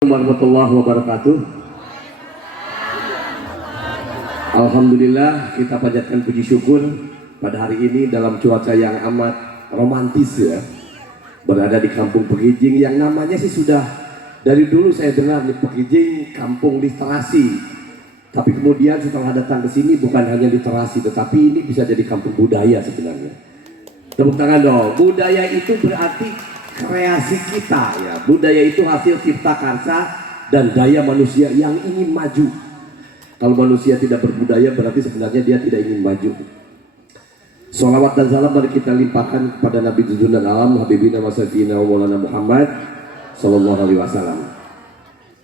Warahmatullahi wabarakatuh. Alhamdulillah, kita panjatkan puji syukur pada hari ini dalam cuaca yang amat romantis ya, berada di Kampung Pekijing yang namanya sih sudah dari dulu saya dengar nih, Pekijing kampung literasi. Tapi kemudian setelah datang ke sini bukan hanya literasi, tetapi ini bisa jadi kampung budaya sebenarnya. Tepuk tangan dong. Budaya itu berarti kreasi kita ya. Budaya itu hasil cipta karsa dan daya manusia yang ingin maju. Kalau manusia tidak berbudaya berarti sebenarnya dia tidak ingin maju. Sholawat dan salam mari kita limpahkan kepada Nabi Junjungan Alam Habibina wa Safina wa Maulana Muhammad Sallallahu Alaihi Wasallam.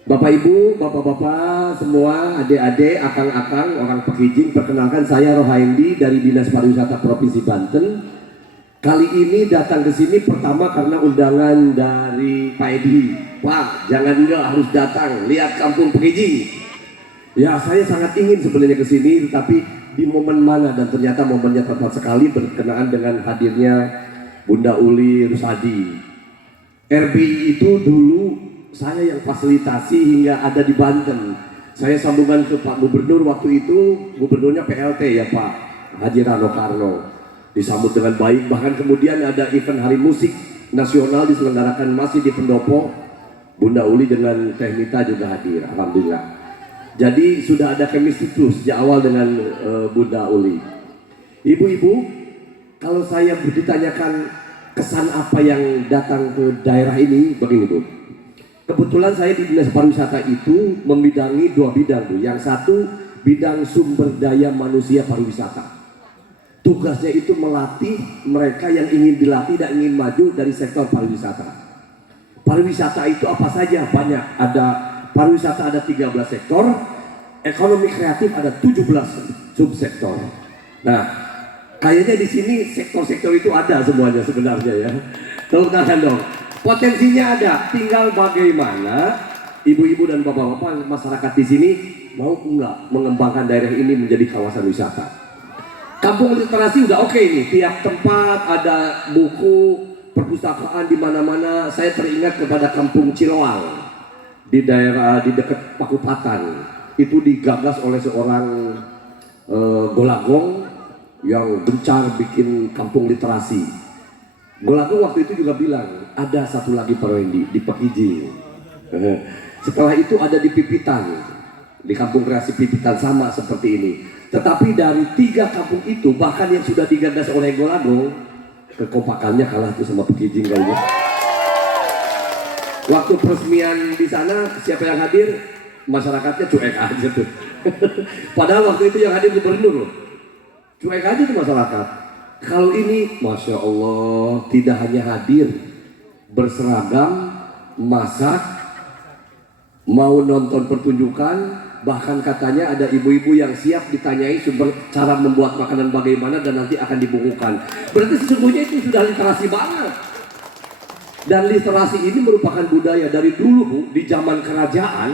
Bapak Ibu, Bapak-bapak semua, adik-adik, akang-akang, orang Pekijing, perkenalkan saya Rohaindi dari Dinas Pariwisata Provinsi Banten. Kali ini datang ke sini pertama karena undangan dari Pak Edi. Pak, jangan enggak, harus datang lihat Kampung Pekijing. Ya, saya sangat ingin sebenarnya ke sini, tapi di momen mana, dan ternyata momennya tepat sekali berkenaan dengan hadirnya Bunda Uli Rusadi. RBI itu dulu saya yang fasilitasi hingga ada di Banten. Saya sambungan ke Pak Gubernur waktu itu, gubernurnya PLT ya Pak Haji Rano Karno. Disambut dengan baik, bahkan kemudian ada event hari musik nasional diselenggarakan masih di Pendopo. Bunda Uli dengan Teh Mita juga hadir, alhamdulillah. Jadi sudah ada chemistry terus sejak awal dengan Bunda Uli. Ibu-ibu, kalau saya ditanyakan kesan apa yang datang ke daerah ini, begini Bu. Kebetulan saya di Dinas Pariwisata itu membidangi dua bidang Bu. Yang satu bidang sumber daya manusia pariwisata. Tugasnya itu melatih mereka yang ingin dilatih dan ingin maju dari sektor pariwisata. Pariwisata itu apa saja? Banyak. Ada pariwisata ada 13 sektor, ekonomi kreatif ada 17 subsektor. Nah, kayaknya di sini sektor-sektor itu ada semuanya sebenarnya ya. Tepuk tangan dong. Potensinya ada, tinggal bagaimana ibu-ibu dan bapak-bapak masyarakat di sini mau enggak mengembangkan daerah ini menjadi kawasan wisata. Kampung literasi udah oke nih, tiap tempat ada buku, perpustakaan di mana-mana. Saya teringat kepada Kampung Ciloang di daerah di dekat Pakupatan. Itu digagas oleh seorang Golagong yang gencar bikin kampung literasi. Golagong waktu itu juga bilang ada satu lagi Pak Wendy di Pekijing. Setelah itu ada di Pipitan, di Kampung Kreasi Pipitan sama seperti ini. Tetapi dari 3 kampung itu, bahkan yang sudah digagas oleh Golagong, kekompakannya kalah tuh sama Pekijing kayaknya. Waktu peresmian di sana, siapa yang hadir? Masyarakatnya cuek aja tuh. Padahal waktu itu yang hadir gubernur loh. Cuek aja tuh masyarakat. Kalau ini, Masya Allah, tidak hanya hadir, berseragam, masak, mau nonton pertunjukan, bahkan katanya ada ibu-ibu yang siap ditanyai sumber cara membuat makanan bagaimana dan nanti akan dibukukan. Berarti sesungguhnya itu sudah literasi banget. Dan literasi ini merupakan budaya dari dulu Bu, di zaman kerajaan.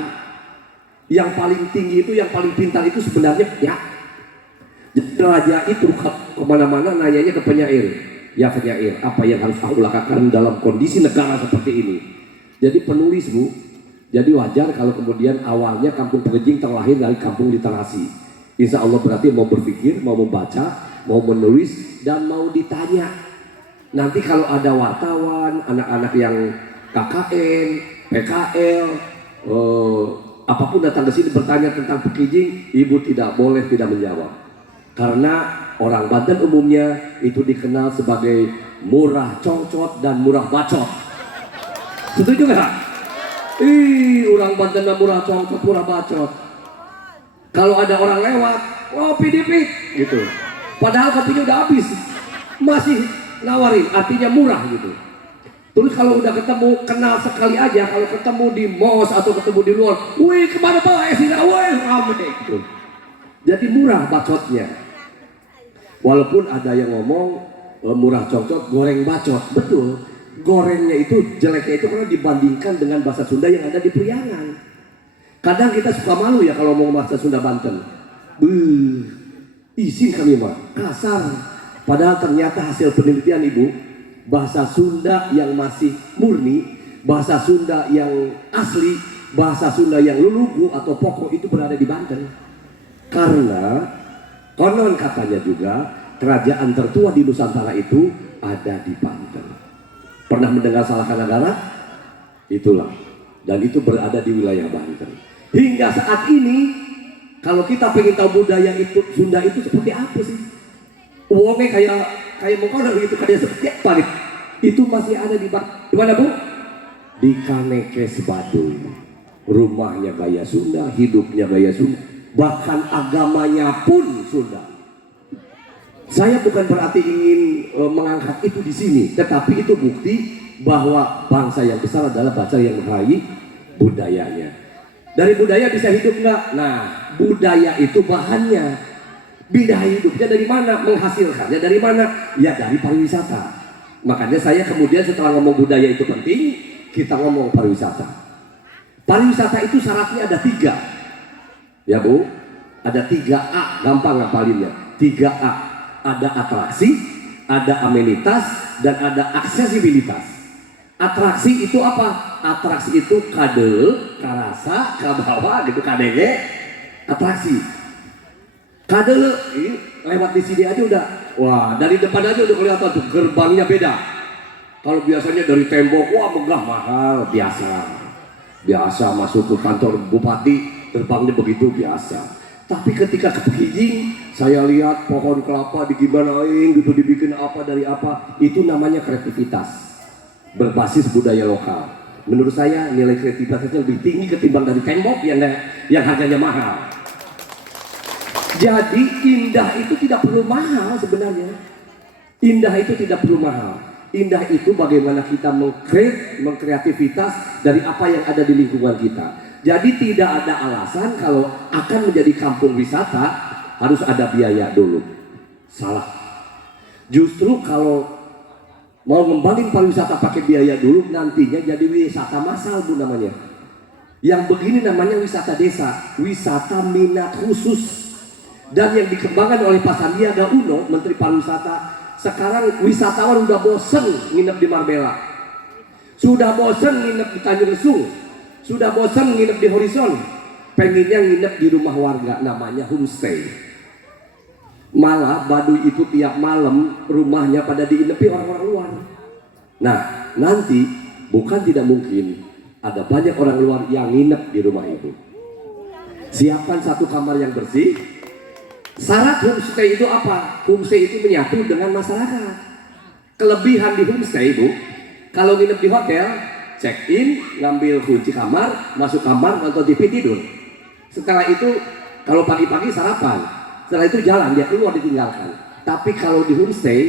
Yang paling tinggi itu, yang paling pintar itu sebenarnya ya. Jadi raja itu kemana-mana nanyanya ke penyair. Ya penyair, apa yang harus aku lakukan dalam kondisi negara seperti ini. Jadi penulis Bu. Jadi wajar kalau kemudian awalnya Kampung Pekijing terlahir dari kampung literasi. Insya Allah berarti mau berpikir, mau membaca, mau menulis, dan mau ditanya. Nanti kalau ada wartawan, anak-anak yang KKN, PKL, apapun datang ke sini bertanya tentang Pekijing, ibu tidak boleh tidak menjawab. Karena orang Banten umumnya itu dikenal sebagai murah congcot dan murah bacot. Setuju nggak? Orang Banten murah congkot, murah bacot. Kalau ada orang lewat, kopi dipit gitu. Padahal kopinya udah habis, masih nawarin, artinya murah gitu. Terus kalau udah ketemu, kenal sekali aja, kalau ketemu di mos atau ketemu di luar, wih kemana Pak? Sini, wih rame gitu. Jadi murah bacotnya. Walaupun ada yang ngomong murah congkot, goreng bacot, betul. Gorengnya itu, jeleknya itu karena dibandingkan dengan bahasa Sunda yang ada di Priangan. Kadang kita suka malu ya kalau mau bahasa Sunda Banten. Izin kami mah, kasar. Padahal ternyata hasil penelitian Ibu, bahasa Sunda yang masih murni, bahasa Sunda yang asli bahasa Sunda yang lulugu atau pokok itu berada di Banten. Karena konon katanya juga kerajaan tertua di Nusantara itu ada di Banten. Pernah mendengar Salakannagara? Itulah. Dan itu berada di wilayah Banten. Hingga saat ini, kalau kita pengen tahu budaya itu Sunda itu seperti apa sih? Uangnya kayak mengkodok gitu, kayak seperti apa nih? Itu masih ada di mana, Bu? Di Kanekes Baduy. Rumahnya gaya Sunda, hidupnya gaya Sunda, bahkan agamanya pun Sunda. Saya bukan berarti ingin mengangkat itu di sini, tetapi itu bukti bahwa bangsa yang besar adalah bangsa yang meraih budayanya. Dari budaya bisa hidup nggak? Nah, budaya itu bahannya. Bidang hidupnya dari mana? Menghasilkannya dari mana? Ya dari pariwisata. Makanya saya kemudian setelah ngomong budaya itu penting, kita ngomong pariwisata. Pariwisata itu syaratnya ada 3. Ya Bu, ada 3A, gampang ngapalinnya. 3A, ada atraksi, ada amenitas, dan ada aksesibilitas. Atraksi itu apa? Atraksi itu kade, karasa, kabawa gitu, kadege, atraksi. Kade lewat di sini aja udah, wah dari depan aja udah kelihatan tuh gerbangnya beda. Kalau biasanya dari tembok, wah megah mahal, biasa masuk ke kantor bupati, gerbangnya begitu biasa. Tapi ketika ke Pekijing, saya lihat pohon kelapa digimanain gitu, dibikin apa dari apa, itu namanya kreativitas berbasis budaya lokal. Menurut saya nilai kreativitasnya lebih tinggi ketimbang dari tembok yang harganya mahal. Jadi indah itu tidak perlu mahal sebenarnya. Indah itu tidak perlu mahal. Indah itu bagaimana kita mengkreativitas dari apa yang ada di lingkungan kita. Jadi tidak ada alasan kalau akan menjadi kampung wisata harus ada biaya dulu. Salah. Justru kalau mau ngembangin pariwisata pakai biaya dulu, nantinya jadi wisata massal Bu namanya. Yang begini namanya wisata desa, wisata minat khusus. Dan yang dikembangkan oleh Pak Sandiaga Uno, Menteri Pariwisata. Sekarang wisatawan udah bosen nginep di Marbella, sudah bosen nginep di Tanjung Lesung, sudah bosen nginep di Horizon, pengennya nginep di rumah warga, namanya homestay. Malah Baduy itu tiap malam rumahnya pada diinepi orang-orang luar. Nah nanti bukan tidak mungkin ada banyak orang luar yang nginep di rumah itu. Siapkan satu kamar yang bersih. Syarat homestay itu apa? Homestay itu menyatu dengan masyarakat. Kelebihan di homestay Bu, kalau nginep di hotel, check in, ngambil kunci kamar, masuk kamar, nonton TV, tidur. Setelah itu kalau pagi-pagi sarapan, setelah itu jalan, dia keluar ditinggalkan. Tapi kalau di homestay,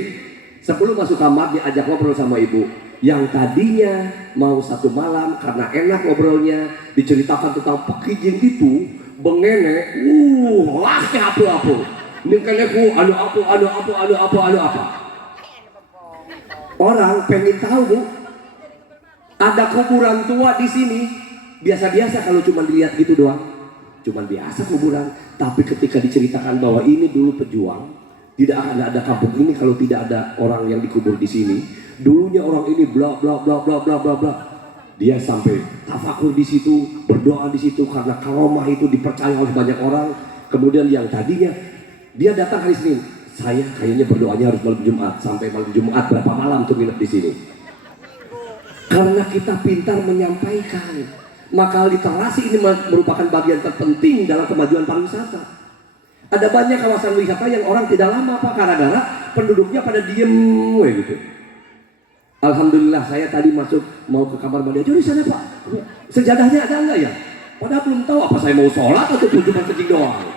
sebelum masuk kamar diajak ngobrol sama ibu yang tadinya mau 1 malam karena enak ngobrolnya, diceritakan tentang Pekijing itu bengene, laki apa-apa. Ningkane anu apa. Orang pengen tahu Bu, ada kuburan tua di sini. Biasa-biasa kalau cuma dilihat gitu doang, cuman biasa kuburan. Tapi ketika diceritakan bahwa ini dulu pejuang, tidak akan ada kampung ini kalau tidak ada orang yang dikubur di sini. Dulunya orang ini bla bla bla bla bla bla bla. Dia sampai tafakur di situ, berdoa di situ karena karomah itu dipercaya oleh banyak orang. Kemudian yang tadinya dia datang hari Senin, saya kayaknya berdoanya harus malam Jumat, sampai malam Jumat berapa malam tuh nginep di sini. Karena kita pintar menyampaikan, maka literasi ini merupakan bagian terpenting dalam kemajuan pariwisata. Ada banyak kawasan wisata yang orang tidak lama Pak, gara-gara penduduknya pada diem gitu. Alhamdulillah saya tadi masuk mau ke kamar mandi aja di sana Pak. Sejadahnya ada enggak ya? Padahal belum tahu apa saya mau sholat atau cuma kencing doang.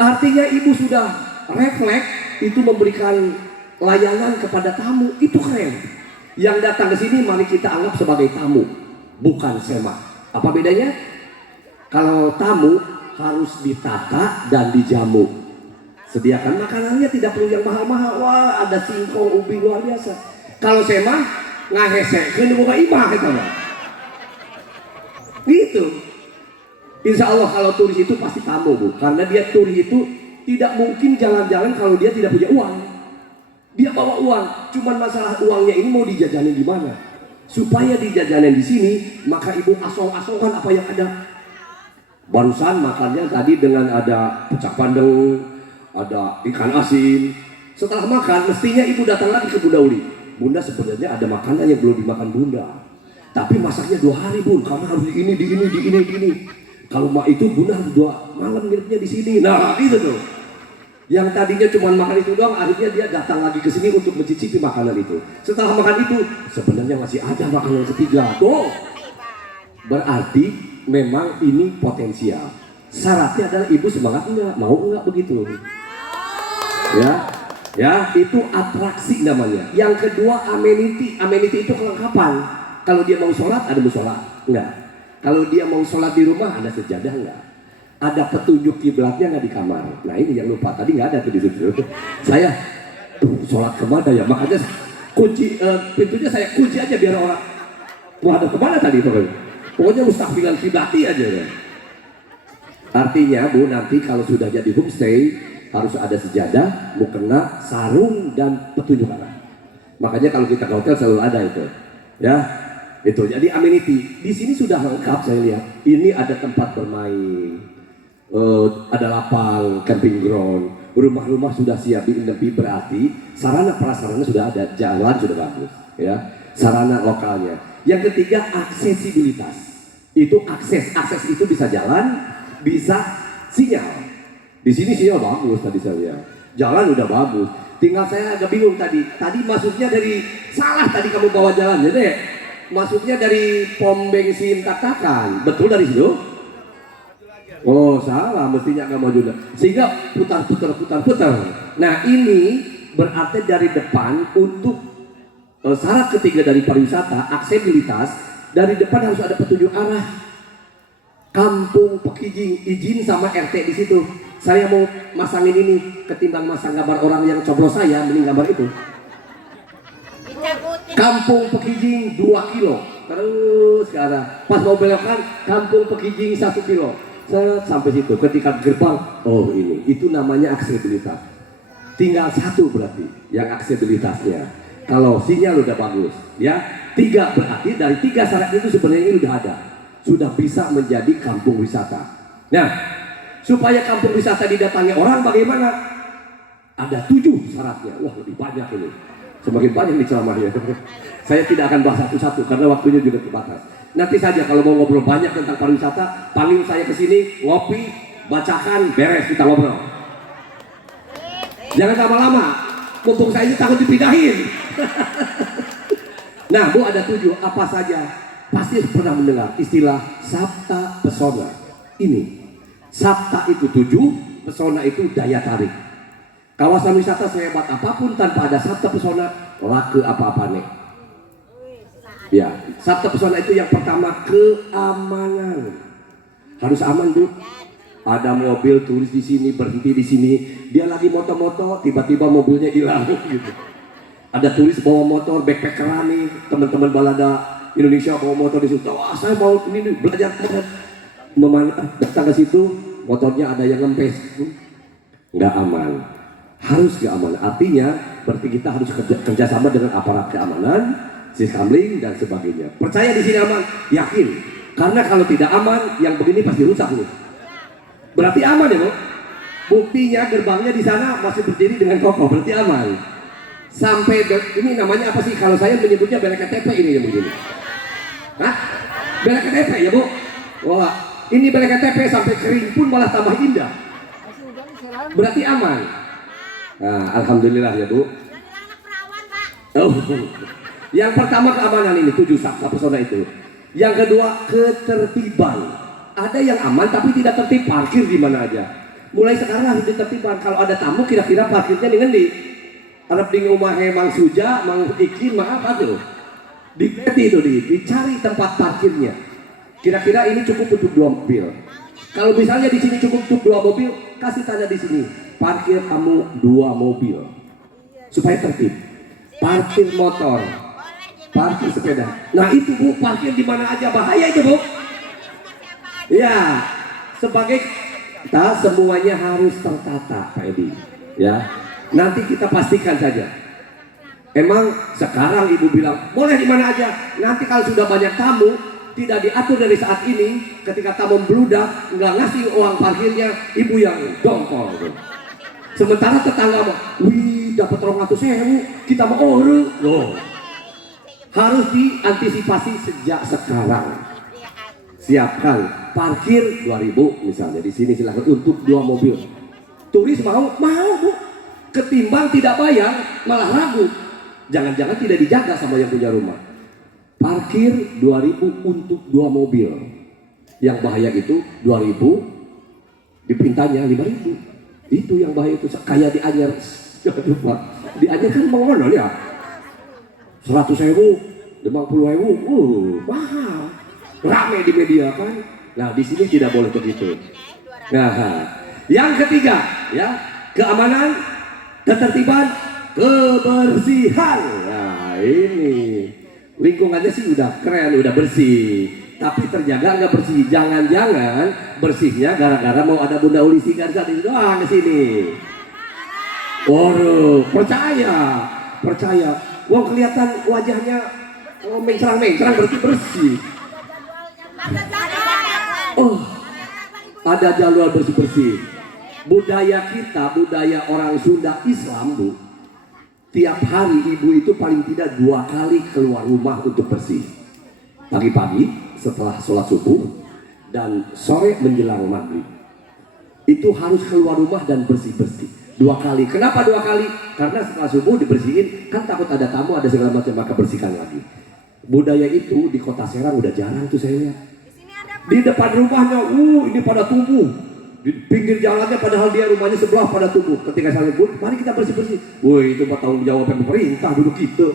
Artinya ibu sudah refleks itu memberikan layanan kepada tamu, itu keren. Yang datang ke sini mari kita anggap sebagai tamu, bukan sewa. Apa bedanya? Kalau tamu harus ditata dan dijamu. Sediakan makanannya, tidak perlu yang mahal-mahal. Wah ada singkong, ubi luar biasa. Kalau sewa ngahese kan buka imah gitu. Gitu. Insya Allah kalau turis itu pasti tamu Bu, karena dia turis itu tidak mungkin jalan-jalan kalau dia tidak punya uang. Dia bawa uang, cuman masalah uangnya ini mau dijajanin di mana. Supaya dijajanin di sini, maka ibu asong-asongkan apa yang ada. Barusan makannya tadi dengan ada pecak bandeng, ada ikan asin. Setelah makan, mestinya ibu datang lagi ke Bunda Uli. Bunda sebenarnya ada makanan yang belum dimakan Bunda. Tapi masaknya 2 hari Bun, karena harus di ini. Kalau itu Bunda harus 2 malam nginepnya di sini. Nah itu tuh. Yang tadinya cuma makan itu doang, akhirnya dia datang lagi ke sini untuk mencicipi makanan itu. Setelah makan itu, sebenarnya masih ada makanan ketiga. Tuh. Berarti memang ini potensial. Syaratnya adalah ibu semangat enggak, mau enggak begitu. Ya, itu atraksi namanya. Yang kedua amenity. Amenity itu kelengkapan. Kalau dia mau sholat, ada musola? Enggak. Kalau dia mau sholat di rumah, ada sejadah? Enggak. Ada petunjuk kiblatnya nggak di kamar? Nah ini yang lupa. Tadi nggak ada tuh di situ. Saya sholat kemana ya? Makanya kunci pintunya saya kunci aja biar orang mau ada kemana tadi pokoknya. Pokoknya mustaqbilan kiblati aja ya. Artinya Bu, nanti kalau sudah jadi homestay harus ada sejadah, mukena, sarung dan petunjuk arah. Makanya kalau kita ke hotel selalu ada itu. Ya. Itu jadi amenity. Di sini sudah lengkap saya lihat. Ini ada tempat bermain. Ada lapang, camping ground, rumah-rumah sudah siap diinepi, berarti sarana prasarana sudah ada, jalan sudah bagus, ya, sarana lokalnya. Yang ketiga aksesibilitas, itu akses itu bisa jalan, bisa sinyal. Di sini sinyal bagus tadi saya, jalan udah bagus. Tinggal saya agak bingung tadi masuknya dari salah tadi kamu bawa jalan, jadi masuknya dari pom bensin Tatakan, betul dari situ? Oh salah, mestinya nggak mau juga. Sehingga putar. Nah ini berarti dari depan untuk syarat ketiga dari pariwisata, aksesibilitas. Dari depan harus ada petunjuk arah. Kampung Pekijing, izin sama RT di situ. Saya mau masangin ini, ketimbang masang gambar orang yang coblos saya, mending gambar itu. Kampung Pekijing 2 kilo. Terus ke arah. Pas mau belokkan, Kampung Pekijing 1 kilo. Sampai situ, ketika gerbang, oh ini, itu namanya aksesibilitas. Tinggal satu berarti yang aksesibilitasnya. Kalau sinyal udah bagus, ya 3 berarti dari 3 syarat itu sebenarnya ini udah ada, sudah bisa menjadi kampung wisata. Nah, supaya kampung wisata didatangi orang bagaimana? Ada 7 syaratnya. Wah lebih banyak ini, semakin banyak nih ceramahnya. Saya tidak akan bahas satu-satu karena waktunya juga terbatas. Nanti saja kalau mau ngobrol banyak tentang pariwisata, panggil saya ke sini, ngopi, bacakan, beres kita ngobrol. Jangan lama-lama, mumpung saya ini takut dipindahin. Nah Bu, ada 7, apa saja? Pasti pernah mendengar istilah Sabta Pesona. Ini, Sabta itu 7, Pesona itu daya tarik. Kawasan wisata sehebat apapun tanpa ada Sabta Pesona, laku apa-apa nih. Ya, Sabta Pesona itu yang pertama keamanan. Harus aman Bu. Ada mobil turis di sini, berhenti di sini, dia lagi moto-moto, tiba-tiba mobilnya hilang gitu. Ada turis bawa motor, backpackeran nih, teman-teman balada Indonesia bawa motor di situ. Wah, saya mau ini belajar motor. Datang ke situ, motornya ada yang ngempes. Nggak aman. Harus keamanan. Artinya, berarti kita harus kerjasama dengan aparat keamanan, Siskamling dan sebagainya. Percaya di sini aman? Yakin. Karena kalau tidak aman, yang begini pasti rusak nih. Berarti aman ya Bu? Buktinya gerbangnya di sana masih berdiri dengan kokoh, berarti aman. Sampai ini namanya apa sih? Kalau saya menyebutnya belek KTP ini yang begini. Hah? Belek KTP ya Bu? Wah, ini belek KTP sampai kering pun malah tambah indah. Berarti aman. Nah, alhamdulillah ya Bu. Oh. Yang pertama keamanan ini 7 Sabta Pesona itu. Yang kedua ketertiban. Ada yang aman tapi tidak tertib, parkir di mana aja. Mulai sekarang harus ditertiban. Kalau ada tamu kira-kira parkirnya di ngendi? Arab di rumah Mang Suja, Mang Ikin, Mang apa tuh? Itu dicari tempat parkirnya. Kira-kira ini cukup untuk 2 mobil. Kalau misalnya di sini cukup untuk 2 mobil, kasih tanda di sini. Parkir kamu 2 mobil. Supaya tertib. Parkir motor. Parkir sepeda. Nah itu Bu, parkir di mana aja bahaya itu Bu. Ya, sebagai kita semuanya harus tertata Pak Edi. Ya, nanti kita pastikan saja. Emang sekarang ibu bilang boleh di mana aja. Nanti kalau sudah banyak tamu, tidak diatur dari saat ini. Ketika tamu membludak, nggak ngasih uang parkirnya, ibu yang dongkol. Sementara tetangga mah, wih dapat 200.000, kita mau ore. Loh, harus diantisipasi sejak sekarang. Siapkan parkir 2.000 misalnya di sini silahkan untuk 2 mobil. Turis mau bu. Ketimbang tidak bayar malah ragu. Jangan-jangan tidak dijaga sama yang punya rumah. Parkir 2.000 untuk 2 mobil. Yang bahaya itu 2.000 dipintanya 5.000. Itu yang bahaya itu kayak di Anyer. Jangan lupa. Di Anyer kan mengonol ya. 100.000, 50.000, mahal. Rame di media kan. Nah, di sini tidak boleh begitu. Nah, yang ketiga ya, keamanan, ketertiban, kebersihan. Nah ini lingkungannya sih udah keren, udah bersih, tapi terjaga nggak bersih. Jangan-jangan bersihnya gara-gara mau ada Bunda Uli Sigar di doang ke sini. Waduh, percaya. Wong kelihatan wajahnya mencrang-mencrang bersih. Oh, ada jadwal bersih-bersih. Budaya kita, budaya orang Sunda Islam bu, tiap hari ibu itu paling tidak 2 kali keluar rumah untuk bersih. Pagi-pagi setelah sholat subuh dan sore menjelang maghrib. Itu harus keluar rumah dan bersih-bersih 2 kali. Kenapa 2 kali? Karena setelah subuh dibersihin, kan takut ada tamu, ada segala macam, maka bersihkan lagi. Budaya itu di kota Serang udah jarang tuh saya lihat. Di depan rumahnya, ini pada tumbuh. Di pinggir jalannya padahal dia rumahnya sebelah pada tumbuh. Ketika saya lihat, mari kita bersih-bersih. Woi, itu tanggung jawab pemerintah duduk gitu.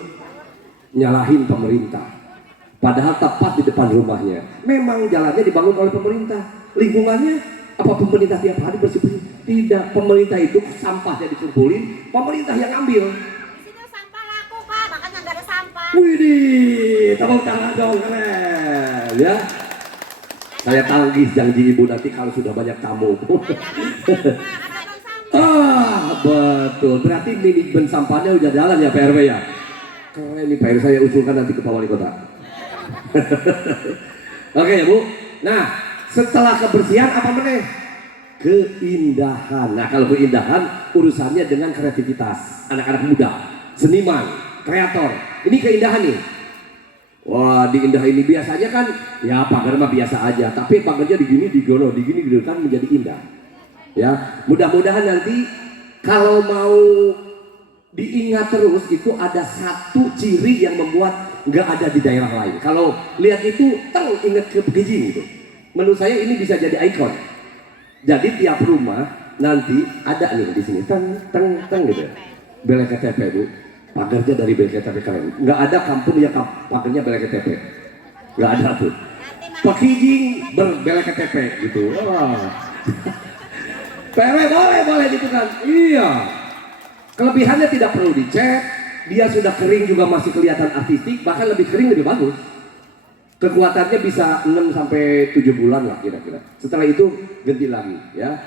Nyalahin pemerintah. Padahal tepat di depan rumahnya. Memang jalannya dibangun oleh pemerintah. Lingkungannya, apa pemerintah tiap hari bersih-bersih? Tidak, pemerintah itu sampahnya dikumpulin, pemerintah yang ambil. Di sini sampah laku Pak, makanya nggak ada sampah. Widih, tepuk tangan dong, keren ya. Saya tagih janji ibu nanti kalau sudah banyak tamu. Betul. Berarti manajemen sampahnya udah jalan ya PRW ya. Keren ini PR saya usulkan nanti ke Pak Wali Kota. Oke ya Bu. Nah, setelah kebersihan apa meneh? Keindahan. Nah, kalau keindahan urusannya dengan kreativitas anak-anak muda, seniman, kreator. Ini keindahan nih. Wah, di indah ini biasanya kan ya pagar mah biasa aja, tapi pagarnya digini digono, digini kan menjadi indah. Ya, mudah-mudahan nanti kalau mau diingat terus itu ada satu ciri yang membuat nggak ada di daerah lain. Kalau lihat itu, ingat ke Pekijing itu. Menurut saya ini bisa jadi ikon. Jadi tiap rumah nanti ada nih di sini, teng gitu. Bel KTP Bu. Pagarnya dari BLKTP keren. Nggak ada kampung yang pagarnya BLKTP. Nggak ada tuh. Pekijing BLKTP gitu. Wah. PW boleh gitu kan. Iya. Kelebihannya tidak perlu dicat. Dia sudah kering juga masih kelihatan artistik. Bahkan lebih kering lebih bagus. Kekuatannya bisa 6 sampai 7 bulan lah kira-kira. Setelah itu ganti lagi ya.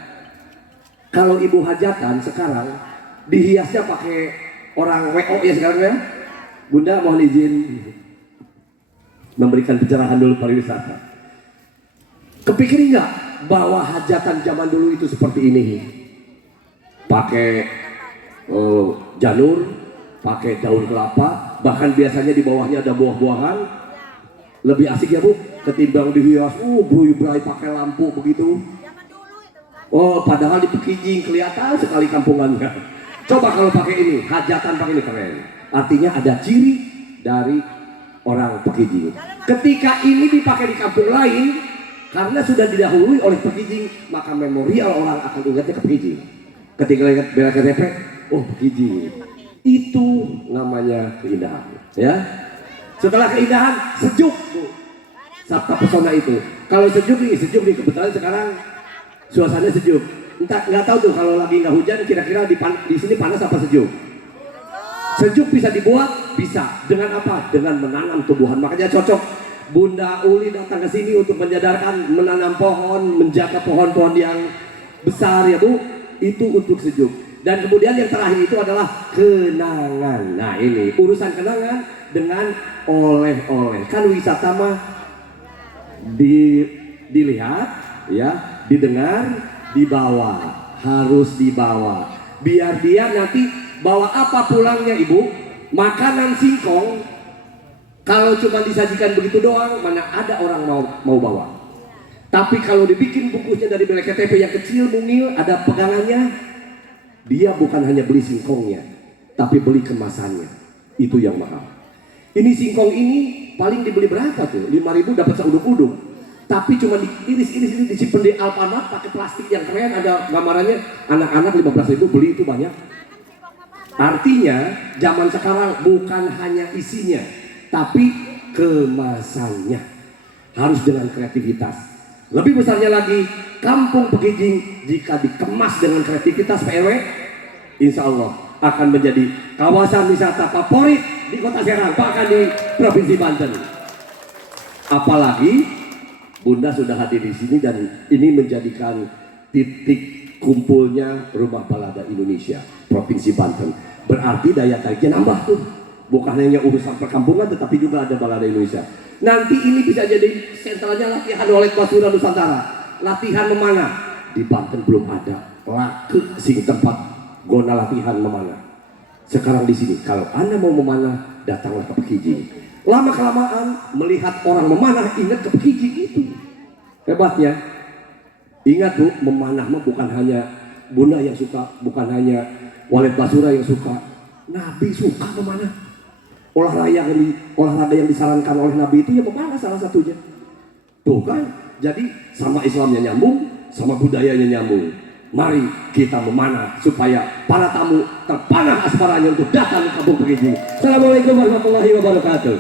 Kalau ibu hajatan sekarang dihiasnya pakai orang WO ya sekarang ya. Bunda mohon izin memberikan pencerahan dulu pariwisata. Kepikirin nggak bahwa hajatan zaman dulu itu seperti ini? Pakai janur, pakai daun kelapa, bahkan biasanya di bawahnya ada buah-buahan. Lebih asik ya Bu, ketimbang dihias, bray pakai lampu begitu. Oh, padahal di Pekijing kelihatan sekali kampungannya. Coba kalau pakai ini, hajatan pakai ini keren. Artinya ada ciri dari orang Pekijing. Ketika ini dipakai di kampung lain, karena sudah didahului oleh Pekijing, maka memorial orang akan ingatnya ke Pekijing. Ketika lihat BLKTP, oh Pekijing. Itu namanya keindahan. Ya. Setelah keindahan, sejuk Bu. Sabta pesona itu. Kalau sejuk nih kebetulan sekarang suasananya sejuk. Entah, nggak tahu tuh kalau lagi nggak hujan kira-kira di sini panas apa sejuk? Sejuk bisa dibuat, bisa. Dengan apa? Dengan menanam tumbuhan. Makanya cocok Bunda Uli datang ke sini untuk menyadarkan menanam pohon, menjaga pohon-pohon yang besar ya Bu. Itu untuk sejuk. Dan kemudian yang terakhir itu adalah kenangan. Nah ini urusan kenangan dengan oleh-oleh. Kan wisata mah dilihat, ya, didengar, dibawa, harus dibawa. Biar dia nanti bawa apa pulangnya ibu? Makanan singkong. Kalau cuma disajikan begitu doang, mana ada orang mau bawa. Tapi kalau dibikin bungkusnya dari belek KTP yang kecil, mungil, ada pegangannya, dia bukan hanya beli singkongnya, tapi beli kemasannya. Itu yang mahal. Ini singkong ini paling dibeli berapa tuh? 5.000 dapat seuduk-uduk. Tapi cuma diiris-iris, disimpan di Alfamart pakai plastik yang keren, ada gambarannya. Anak-anak 15.000 beli itu banyak. Artinya zaman sekarang bukan hanya isinya, tapi kemasannya harus dengan kreativitas. Lebih besarnya lagi, Kampung Pekijing jika dikemas dengan kreativitas PRW, insya Allah akan menjadi kawasan wisata favorit di Kota Serang, bahkan di Provinsi Banten. Apalagi Bunda sudah hadir di sini dan ini menjadikan titik kumpulnya Rumah Balada Indonesia Provinsi Banten. Berarti daya tariknya nambah tuh. Bukan hanya urusan perkampungan, tetapi juga ada Balada Indonesia. Nanti ini bisa jadi sentralnya latihan oleh Basura Nusantara. Latihan memanah. Di Banten belum ada laku sing tempat gona latihan memanah. Sekarang di sini, kalau Anda mau memanah, datanglah ke Pekijing. Lama-kelamaan melihat orang memanah, ingat ke Pekijing itu. Hebatnya. Ingat Bu, memanah mah bukan hanya Bunda yang suka, bukan hanya Walet Basura yang suka. Nabi suka memanah. Olahraga yang disarankan oleh Nabi itu ya memanah salah satunya. Tuh kan, jadi sama Islamnya nyambung, sama budayanya nyambung. Mari kita memanah supaya para tamu terpanah asmaranya untuk datang ke Kampung Pekijing. Assalamualaikum warahmatullahi wabarakatuh.